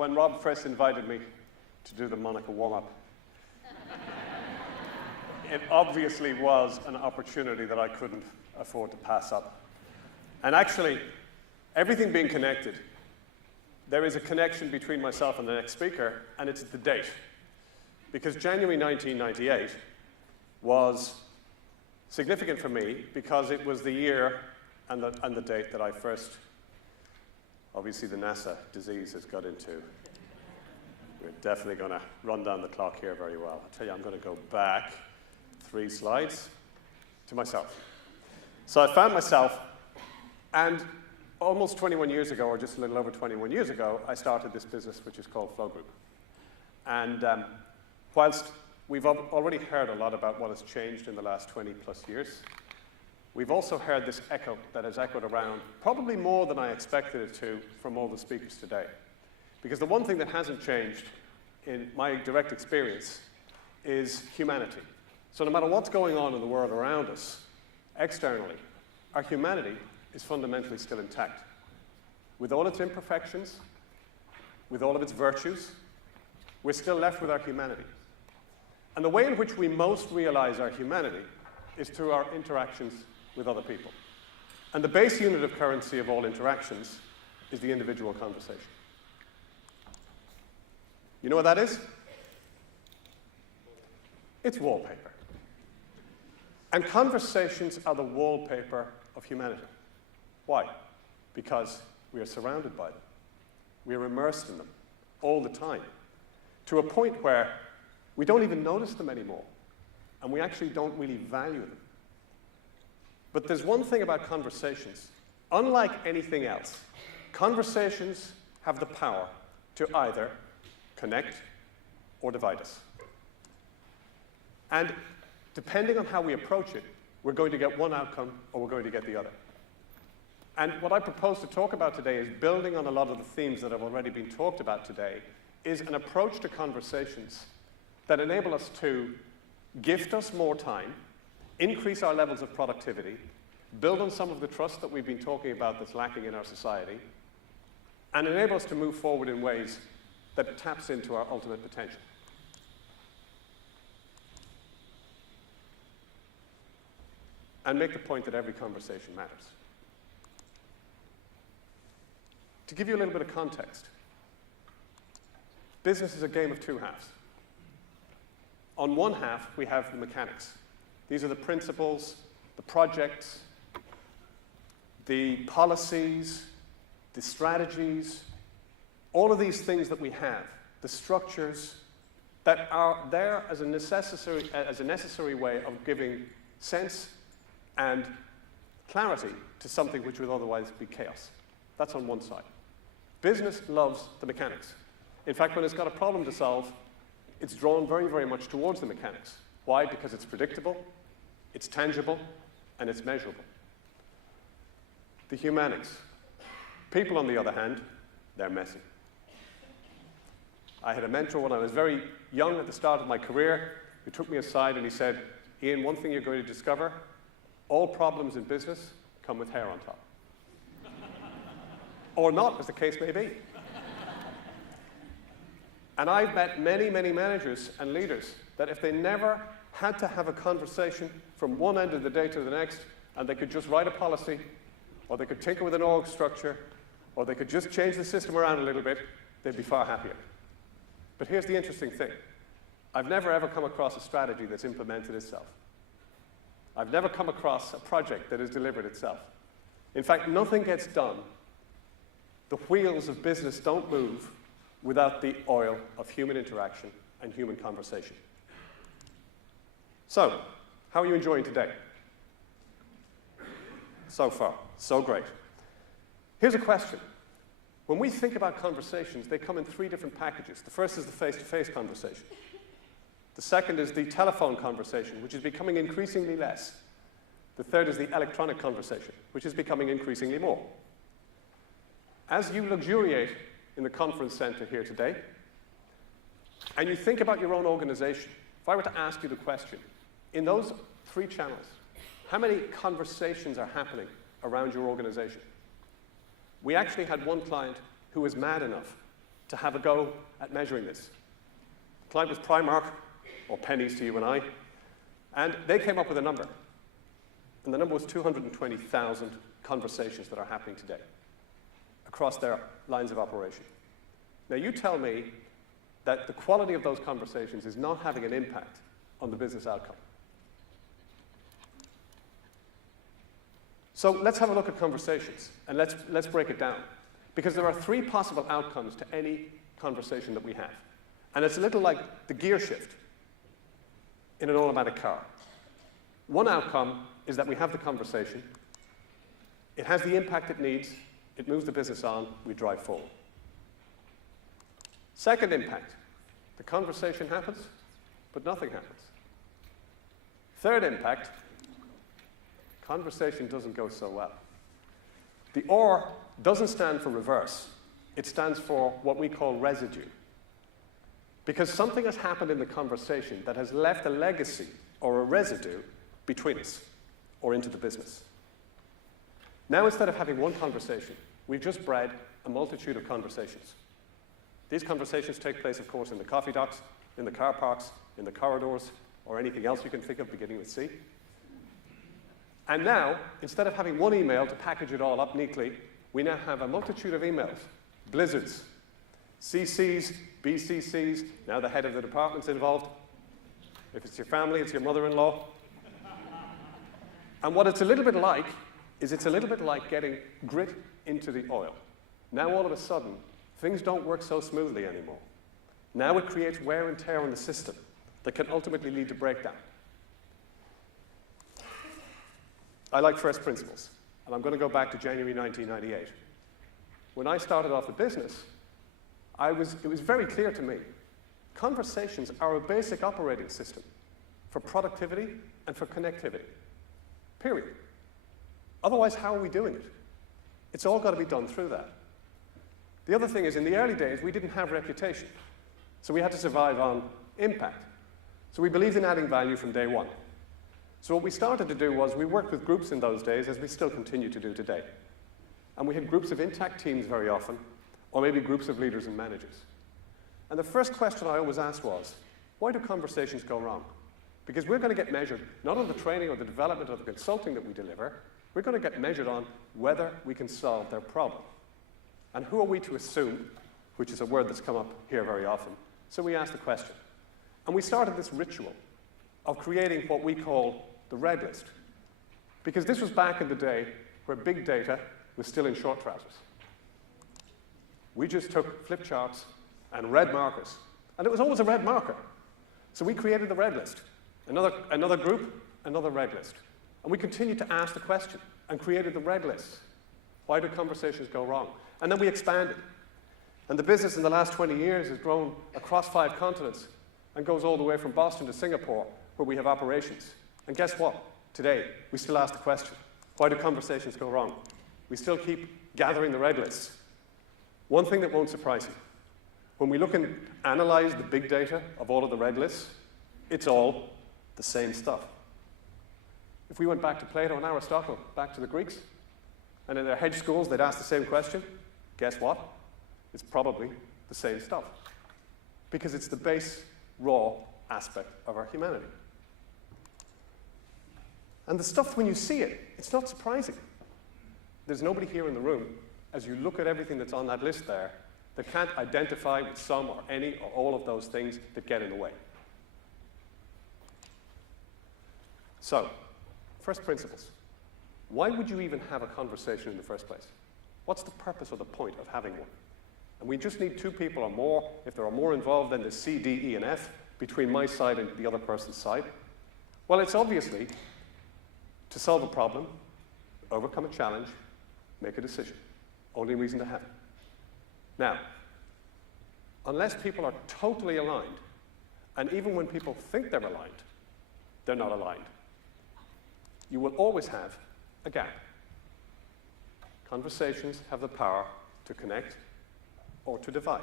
when Rob first invited me to do the Monica warm-up, it obviously was an opportunity that I couldn't afford to pass up. And actually, everything being connected, there is a connection between myself and the next speaker, and it's the date. Because January 1998 was significant for me because it was the year and the date that I first, obviously the NASA disease has got into. We're definitely going to run down the clock here very well. I'll tell you, I'm going to go back 3 slides to myself. So I found myself, and almost 21 years ago, or just a little over 21 years ago, I started this business which is called Flow Group. And whilst we've already heard a lot about what has changed in the last 20 plus years, we've also heard this echo that has echoed around, probably more than I expected it to, from all the speakers today. Because the one thing that hasn't changed in my direct experience is humanity. So no matter what's going on in the world around us, externally, our humanity is fundamentally still intact. With all its imperfections, with all of its virtues, we're still left with our humanity. And the way in which we most realize our humanity is through our interactions with other people. And the base unit of currency of all interactions is the individual conversation. You know what that is? It's wallpaper. And conversations are the wallpaper of humanity. Why? Because we are surrounded by them. We are immersed in them all the time, to a point where we don't even notice them anymore, and we actually don't really value them. But there's one thing about conversations. Unlike anything else, conversations have the power to either connect or divide us. And depending on how we approach it, we're going to get one outcome or we're going to get the other. And what I propose to talk about today is building on a lot of the themes that have already been talked about today, is an approach to conversations that enable us to gift us more time, increase our levels of productivity, build on some of the trust that we've been talking about that's lacking in our society, and enable us to move forward in ways that taps into our ultimate potential. And make the point that every conversation matters. To give you a little bit of context, business is a game of 2 halves. On one half, we have the mechanics. These are the principles, the projects, the policies, the strategies, all of these things that we have, the structures that are there as a necessary way of giving sense and clarity to something which would otherwise be chaos. That's on one side. Business loves the mechanics. In fact, when it's got a problem to solve, it's drawn very, very much towards the mechanics. Why? Because it's predictable, it's tangible, and it's measurable. The humanics. People, on the other hand, they're messy. I had a mentor when I was very young at the start of my career who took me aside and he said, Ian, one thing you're going to discover, all problems in business come with hair on top. Or not, as the case may be. And I've met many, many managers and leaders that if they never had to have a conversation from one end of the day to the next, and they could just write a policy, or they could tinker with an org structure, or they could just change the system around a little bit, they'd be far happier. But here's the interesting thing. I've never ever come across a strategy that's implemented itself. I've never come across a project that has delivered itself. In fact, nothing gets done. The wheels of business don't move without the oil of human interaction and human conversation. So, how are you enjoying today? So far, so great. Here's a question. When we think about conversations, they come in 3 different packages. The first is the face-to-face conversation. The second is the telephone conversation, which is becoming increasingly less. The third is the electronic conversation, which is becoming increasingly more. As you luxuriate in the conference center here today, and you think about your own organization, if I were to ask you the question, in those 3 channels, how many conversations are happening around your organization? We actually had one client who was mad enough to have a go at measuring this. The client was Primark, or pennies to you and I, and they came up with a number. And the number was 220,000 conversations that are happening today across their lines of operation. Now, you tell me that the quality of those conversations is not having an impact on the business outcome. So let's have a look at conversations, and let's break it down. Because there are three possible outcomes to any conversation that we have. And it's a little like the gear shift in an automatic car. One outcome is that we have the conversation, it has the impact it needs, it moves the business on, we drive forward. Second impact, the conversation happens, but nothing happens. Third impact, conversation doesn't go so well. The R doesn't stand for reverse. It stands for what we call residue. Because something has happened in the conversation that has left a legacy or a residue between us or into the business. Now, instead of having one conversation, we've just bred a multitude of conversations. These conversations take place, of course, in the coffee docks, in the car parks, in the corridors, or anything else you can think of beginning with C. And now, instead of having one email to package it all up neatly, we now have a multitude of emails, blizzards, CCs, BCCs, now the head of the department's involved. If it's your family, it's your mother-in-law. And what it's a little bit like is it's a little bit like getting grit into the oil. Now, all of a sudden, things don't work so smoothly anymore. Now it creates wear and tear on the system that can ultimately lead to breakdown. I like first principles, and I'm going to go back to January 1998. When I started off the business, it was very clear to me, conversations are a basic operating system for productivity and for connectivity, period. Otherwise, how are we doing it? It's all got to be done through that. The other thing is, in the early days, we didn't have reputation, so we had to survive on impact. So we believed in adding value from day one. So what we started to do was we worked with groups in those days, as we still continue to do today. And we had groups of intact teams very often, or maybe groups of leaders and managers. And the first question I always asked was, why do conversations go wrong? Because we're going to get measured not on the training or the development or the consulting that we deliver, we're going to get measured on whether we can solve their problem. And who are we to assume, which is a word that's come up here very often. So we asked the question. And we started this ritual of creating what we call the red list. Because this was back in the day where big data was still in short trousers. We just took flip charts and red markers. And it was always a red marker. So we created the red list. Another group, another red list. And we continued to ask the question and created the red list. Why do conversations go wrong? And then we expanded. And the business in the last 20 years has grown across 5 continents and goes all the way from Boston to Singapore, where we have operations. And guess what? Today, we still ask the question, why do conversations go wrong? We still keep gathering the red lists. One thing that won't surprise you, when we look and analyze the big data of all of the red lists, it's all the same stuff. If we went back to Plato and Aristotle, back to the Greeks, and in their hedge schools they'd ask the same question, guess what? It's probably the same stuff. Because it's the base, raw aspect of our humanity. And the stuff, when you see it, it's not surprising. There's nobody here in the room, as you look at everything that's on that list there, that can't identify with some or any or all of those things that get in the way. So, first principles. Why would you even have a conversation in the first place? What's the purpose or the point of having one? And we just need 2 people or more. If there are more involved, then there's C, D, E, and F between my side and the other person's side. Well, it's obviously to solve a problem, overcome a challenge, make a decision. Only reason to have it. Now, unless people are totally aligned, and even when people think they're aligned, they're not aligned. You will always have a gap. Conversations have the power to connect or to divide.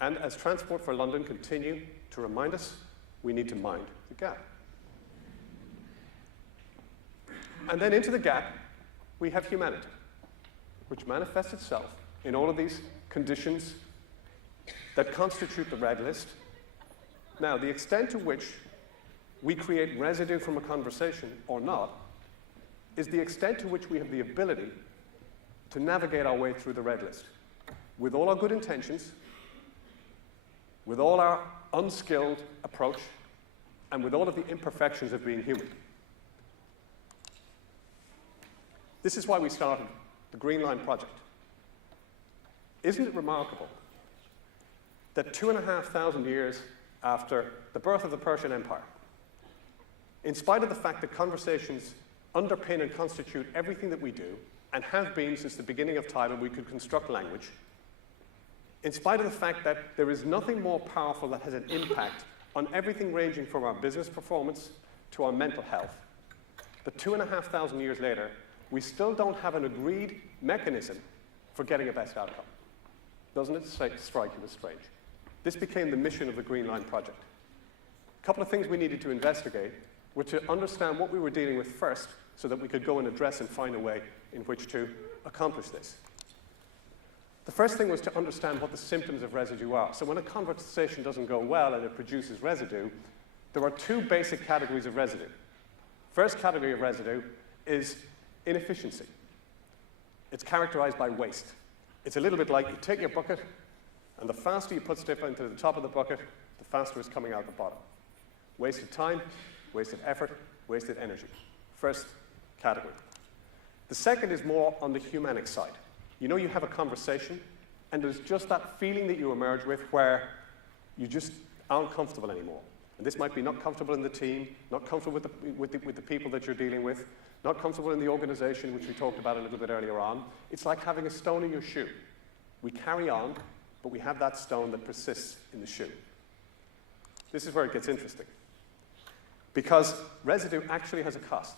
And as Transport for London continue to remind us, we need to mind the gap. And then into the gap, we have humanity, which manifests itself in all of these conditions that constitute the red list. Now, the extent to which we create residue from a conversation or not is the extent to which we have the ability to navigate our way through the red list with all our good intentions, with all our unskilled approach, and with all of the imperfections of being human. This is why we started the Green Line Project. Isn't it remarkable that 2,500 years after the birth of the Persian Empire, in spite of the fact that conversations underpin and constitute everything that we do, and have been since the beginning of time when we could construct language, in spite of the fact that there is nothing more powerful that has an impact on everything ranging from our business performance to our mental health, but 2,500 years later, we still don't have an agreed mechanism for getting a best outcome. Doesn't it strike you as strange? This became the mission of the Green Line Project. A couple of things we needed to investigate were to understand what we were dealing with first so that we could go and address and find a way in which to accomplish this. The first thing was to understand what the symptoms of residue are. So when a conversation doesn't go well and it produces residue, there are two basic categories of residue. First category of residue is inefficiency. It's characterized by waste. It's a little bit like you take your bucket, and the faster you put stuff into the top of the bucket, the faster it's coming out the bottom. Wasted time, wasted effort, wasted energy. First category. The second is more on the humanics side. You know, you have a conversation, and there's just that feeling that you emerge with where you just aren't comfortable anymore. And this might be not comfortable in the team, not comfortable with the people that you're dealing with, not comfortable in the organization, which we talked about a little bit earlier on. It's like having a stone in your shoe. We carry on, but we have that stone that persists in the shoe. This is where it gets interesting. Because residue actually has a cost.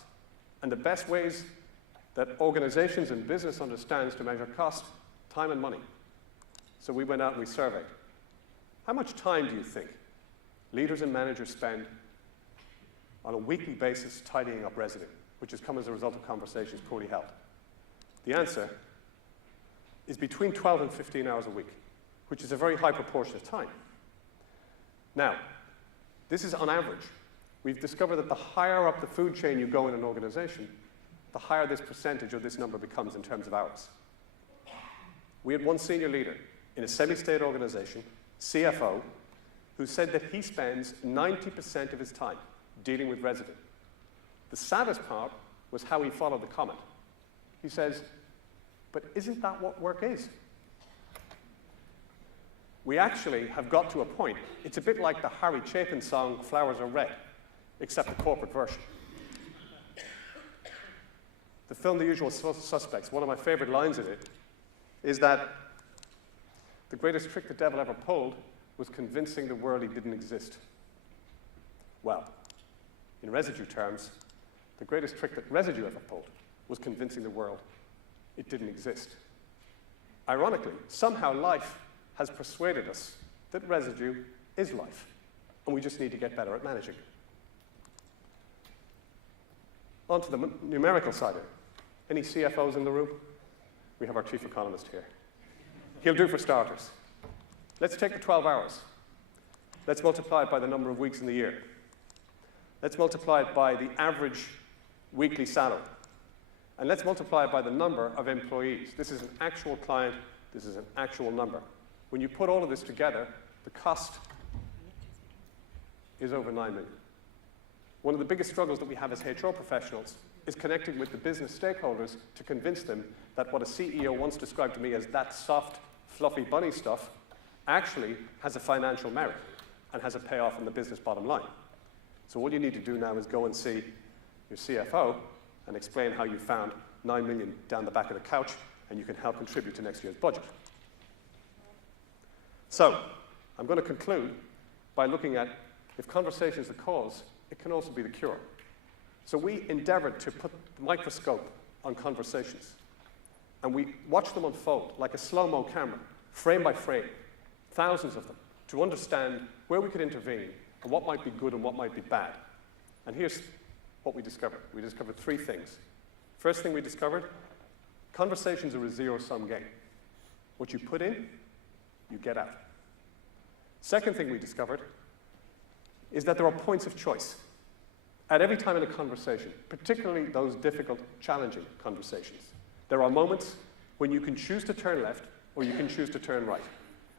And the best ways that organizations and business understands to measure cost, time and money. So we went out and we surveyed. How much time do you think leaders and managers spend on a weekly basis tidying up residue, which has come as a result of conversations poorly held? The answer is between 12 and 15 hours a week, which is a very high proportion of time. Now, this is on average. We've discovered that the higher up the food chain you go in an organization, the higher this percentage or this number becomes in terms of hours. We had one senior leader in a semi-state organization, CFO, who said that he spends 90% of his time dealing with residue. The saddest part was how he followed the comment. He says, but isn't that what work is? We actually have got to a point, it's a bit like the Harry Chapin song, Flowers Are Red, except the corporate version. The film The Usual Suspects, one of my favorite lines in it is that the greatest trick the devil ever pulled was convincing the world he didn't exist. Well, in residue terms, the greatest trick that residue ever pulled was convincing the world it didn't exist. Ironically, somehow life has persuaded us that residue is life, and we just need to get better at managing it. On to the numerical side of it. Any CFOs in the room? We have our chief economist here. He'll do for starters. Let's take the 12 hours. Let's multiply it by the number of weeks in the year. Let's multiply it by the average weekly salary. And let's multiply it by the number of employees. This is an actual client. This is an actual number. When you put all of this together, the cost is over 9 million. One of the biggest struggles that we have as HR professionals is connecting with the business stakeholders to convince them that what a CEO once described to me as that soft, fluffy bunny stuff actually has a financial merit and has a payoff in the business bottom line. So all you need to do now is go and see your CFO and explain how you found 9 million down the back of the couch and you can help contribute to next year's budget. So I'm going to conclude by looking at if conversation is the cause, it can also be the cure. So we endeavored to put the microscope on conversations, and we watched them unfold like a slow-mo camera, frame by frame, thousands of them, to understand where we could intervene and what might be good and what might be bad. And here's what we discovered. We discovered three things. First thing we discovered, conversations are a zero-sum game. What you put in, you get out. Second thing we discovered is that there are points of choice at every time in a conversation, particularly those difficult, challenging conversations. There are moments when you can choose to turn left or you can choose to turn right.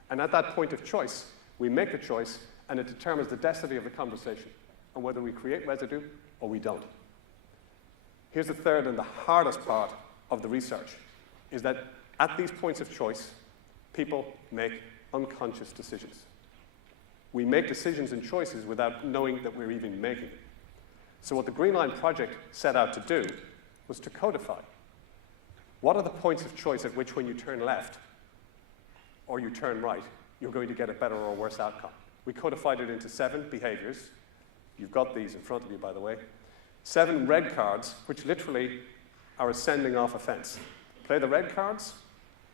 And at that point of choice, we make the choice, and it determines the destiny of the conversation and whether we create residue or we don't. Here's the third and the hardest part of the research, is that at these points of choice, people make unconscious decisions. We make decisions and choices without knowing that we're even making them. So what the Green Line project set out to do was to codify. What are the points of choice at which when you turn left or you turn right, you're going to get a better or worse outcome? We codified it into 7 behaviors. You've got these in front of you, by the way. 7 red cards, which literally are a sending off offense. Play the red cards,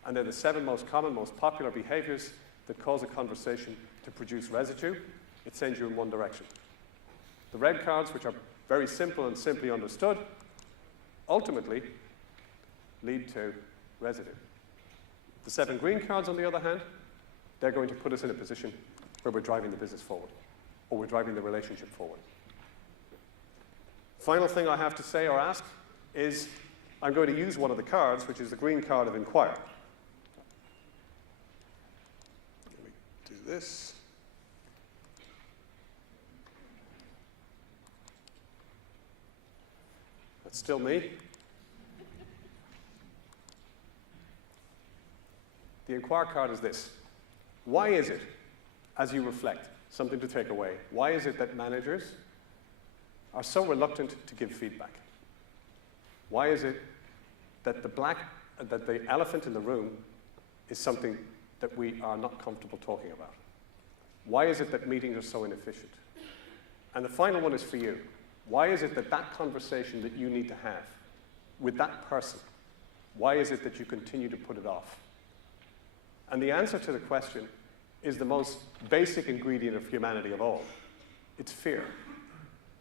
and they're the 7 most common, most popular behaviors that cause a conversation to produce residue. It sends you in one direction. The red cards, which are very simple and simply understood, ultimately lead to residue. The 7 green cards, on the other hand, they're going to put us in a position where we're driving the business forward, or we're driving the relationship forward. Final thing I have to say or ask is, I'm going to use one of the cards, which is the green card of inquire. Let me do this. That's still me. The inquire card is this. Why is it, as you reflect, something to take away, why is it that managers are so reluctant to give feedback? Why is it that the elephant in the room is something that we are not comfortable talking about? Why is it that meetings are so inefficient? And the final one is for you. Why is it that that conversation that you need to have with that person, why is it that you continue to put it off? And the answer to the question is the most basic ingredient of humanity of all. It's fear.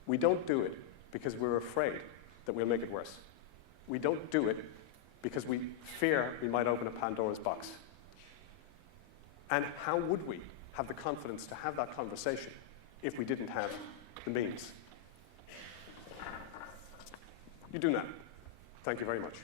We don't do it because we're afraid that we'll make it worse. We don't do it because we fear we might open a Pandora's box. And how would we have the confidence to have that conversation if we didn't have the means? You do now. Thank you very much.